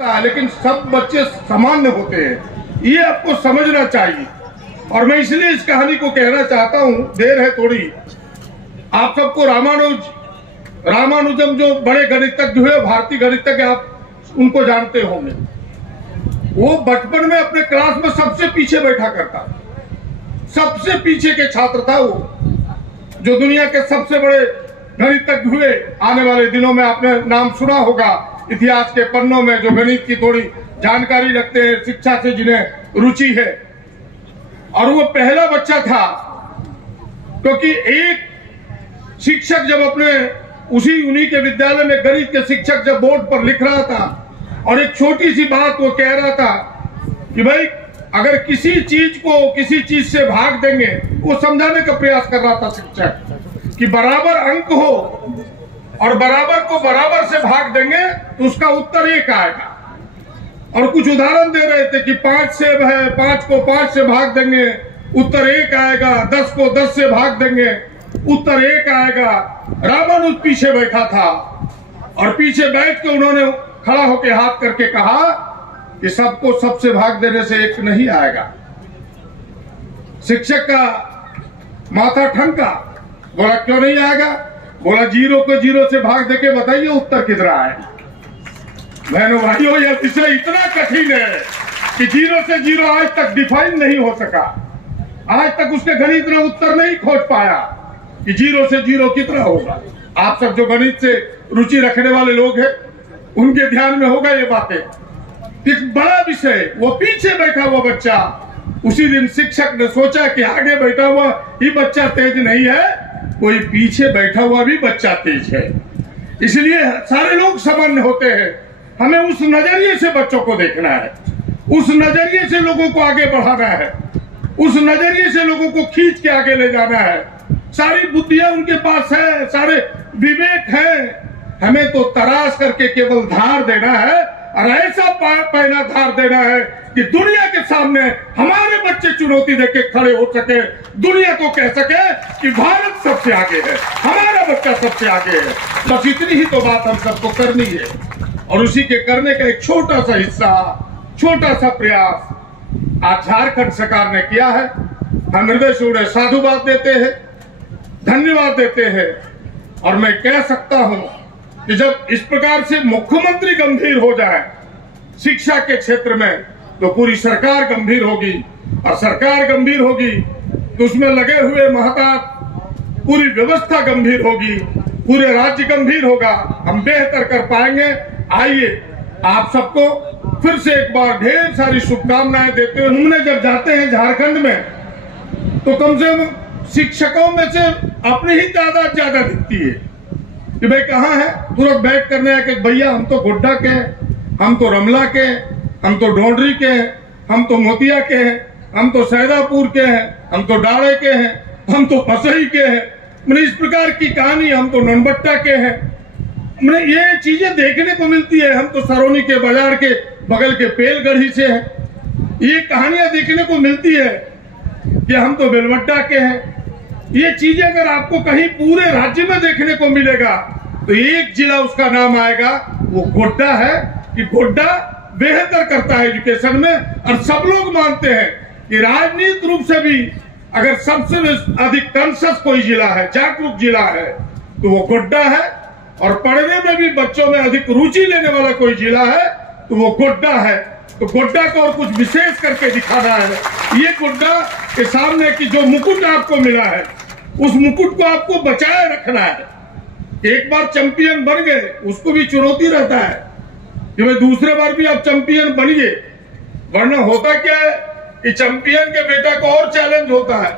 लेकिन सब बच्चे सामान्य होते हैं, ये आपको समझना चाहिए। और मैं इसलिए इस कहानी को कहना चाहता हूं, देर है थोड़ी। आप सबको रामानुजम जो बड़े गणितज्ञ हुए, भारतीय गणितज्ञ, आप उनको जानते होंगे। वो बचपन में अपने क्लास में सबसे पीछे बैठा करता, सबसे पीछे के छात्र था वो, जो दुनिया के सबसे बड़े गणितज्ञ हुए। आने वाले दिनों में आपने नाम सुना होगा इतिहास के पन्नों में, जो गणित की थोड़ी जानकारी रखते हैं, शिक्षा से जिन्हें रुचि है। और वो पहला बच्चा था, क्योंकि एक शिक्षक जब अपने उन्हीं के विद्यालय में गणित के शिक्षक जब बोर्ड पर लिख रहा था, और एक छोटी सी बात वो कह रहा था कि भाई अगर किसी चीज से भाग देंगे, वो समझाने का प्रयास कर रहा था शिक्षक कि बराबर अंक हो और बराबर को बराबर से भाग देंगे तो उसका उत्तर 1 आएगा। और कुछ उदाहरण दे रहे थे कि 5 सेब है, 5 को 5 से भाग देंगे उत्तर 1 आएगा, 10 को 10 से भाग देंगे उत्तर 1 आएगा। रामानुज पीछे बैठा था, और पीछे बैठ के उन्होंने खड़ा होकर हाथ करके कहा कि सबको सबसे भाग देने से 1 नहीं आएगा। शिक्षक का माथा ठनका, बोला क्यों नहीं आएगा? बोला 0 को 0 से भाग देके बताइए उत्तर कितना आएगा। बहनों भाइयों, यह विषय इतना कठिन है कि 0 से 0 आज तक डिफाइन नहीं हो सका। आज तक उसके गणित ने उत्तर नहीं खोज पाया कि 0 से 0 कितना होगा। आप सब जो गणित से रुचि रखने वाले लोग हैं, उनके ध्यान में होगा ये बातें। एक बड़ा विषय, वो पीछे बैठा हुआ बच्चा, उसी दिन शिक्षक ने सोचा कि आगे बैठा हुआ ही बच्चा तेज नहीं है, कोई पीछे बैठा हुआ भी बच्चा तेज है। इसलिए सारे लोग सामान्य होते हैं, हमें उस नजरिए से बच्चों को देखना है, उस नजरिए से लोगों को आगे बढ़ाना है, उस नजरिए से लोगों को खींच के आगे ले जाना है। सारी बुद्धियां उनके पास है, सारे विवेक है, हमें तो तराश करके केवल धार देना है, और ऐसा पहना धार देना है कि दुनिया के सामने हमारे बच्चे चुनौती देके खड़े हो सके, दुनिया को कह सके कि भारत सबसे आगे है, हमारा बच्चा सबसे आगे है। बस इतनी ही तो बात हम सबको करनी है, और उसी के करने का एक छोटा सा हिस्सा, छोटा सा प्रयास आज झारखंड सरकार ने किया है। हम हृदय से उन्हें साधुवाद देते हैं, धन्यवाद देते हैं। और मैं कह सकता हूं कि जब इस प्रकार से मुख्यमंत्री गंभीर हो जाए शिक्षा के क्षेत्र में, तो पूरी सरकार गंभीर होगी, और सरकार गंभीर होगी तो उसमें लगे हुए महताब, पूरी व्यवस्था गंभीर होगी, पूरे राज्य गंभीर होगा, हम बेहतर कर पाएंगे। आइए आप सबको फिर से एक बार ढेर सारी शुभकामनाएं देते हुए, हमने जब जाते हैं झारखंड में तो कम से कम शिक्षकों में से अपनी ही तादाद ज्यादा दिखती है कि भाई कहाँ है, तुरंत बैठ करने आके भैया हम तो गोड्डा के हैं, हम तो रमला के हैं, हम तो ढोंडरी के हैं, हम तो मोतिया के हैं, हम तो सैदापुर के हैं, हम तो डाड़े के हैं, हम तो फसई के हैं। मैंने इस प्रकार की कहानी, हम तो ननबट्टा के हैं। मैंने ये चीजें देखने को मिलती है। हम तो सरोनी के बाजार के बगल के पेलगढ़ी से हैं। ये कहानियां देखने को मिलती है कि हम तो बेलवड्डा के हैं। ये चीजें अगर आपको कहीं पूरे राज्य में देखने को मिलेगा तो एक जिला उसका नाम आएगा, वो गोड्डा है, कि गोड्डा बेहतर करता है एजुकेशन में। और सब लोग मानते हैं कि राजनीतिक रूप से भी अगर सबसे अधिक कॉन्शियस कोई जिला है, जागरूक जिला है, तो वो गोड्डा है। और पढ़ने में भी बच्चों में अधिक रुचि लेने वाला कोई जिला है तो वो गोड्डा है। तो गोड्डा को और कुछ विशेष करके दिखाना है। ये गोड्डा के सामने की जो मुकुट आपको मिला है, उस मुकुट को आपको बचाए रखना है। एक बार चैंपियन बन गए, उसको भी चुनौती रहता है कि भाई दूसरे बार भी आप चैंपियन बनिए। वरना होता क्या है कि चैंपियन के बेटा को और चैलेंज होता है।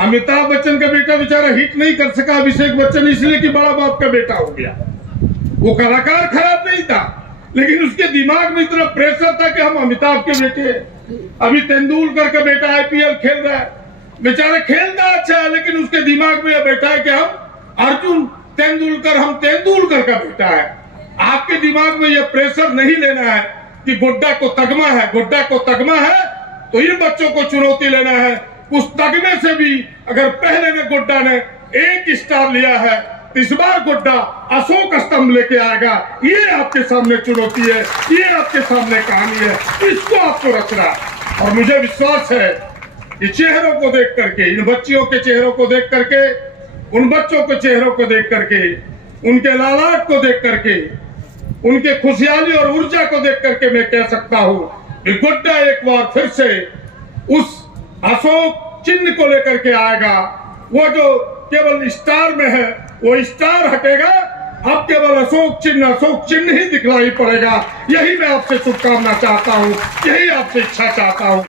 अमिताभ बच्चन का बेटा बेचारा हिट नहीं कर सका, अभिषेक बच्चन, इसलिए कि बड़ा बाप का बेटा हो गया। वो कलाकार खराब नहीं था, लेकिन उसके दिमाग में इतना प्रेशर था कि हम अमिताभ के बेटे हैं। अभी तेंदुलकर का बेटा IPL खेल रहा है, बेचारा खेलता अच्छा है, लेकिन उसके दिमाग में यह बैठा है कि हम अर्जुन तेंदुलकर, हम तेंदुलकर का बेटा है। आपके दिमाग में यह प्रेशर नहीं लेना है कि गोड्डा को तगमा है, गोड्डा को तगमा है तो इन बच्चों को चुनौती लेना है। उस तगमे से भी अगर पहले ने गोड्डा ने 1 स्टार लिया है इस बार गुड्डा अशोक स्तंभ लेके आएगा। ये आपके सामने चुनौती है, ये आपके सामने कहानी है, इसको आपको रचना। और मुझे विश्वास है कि चेहरों को देख करके, इन बच्चियों के चेहरों को देख करके, उन बच्चों के चेहरों को देख करके, उनके लालाट को देख करके, उनके खुशहाली और ऊर्जा को देख करके मैं कह सकता हूं कि गुड्डा एक बार फिर से उस अशोक चिन्ह को लेकर के आएगा। वो जो केवल स्टार में है वो स्टार हटेगा, अब केवल अशोक चिन्ह ही दिखलाई पड़ेगा। यही मैं आपसे शुभकामना चाहता हूं, यही आपसे इच्छा चाहता हूं।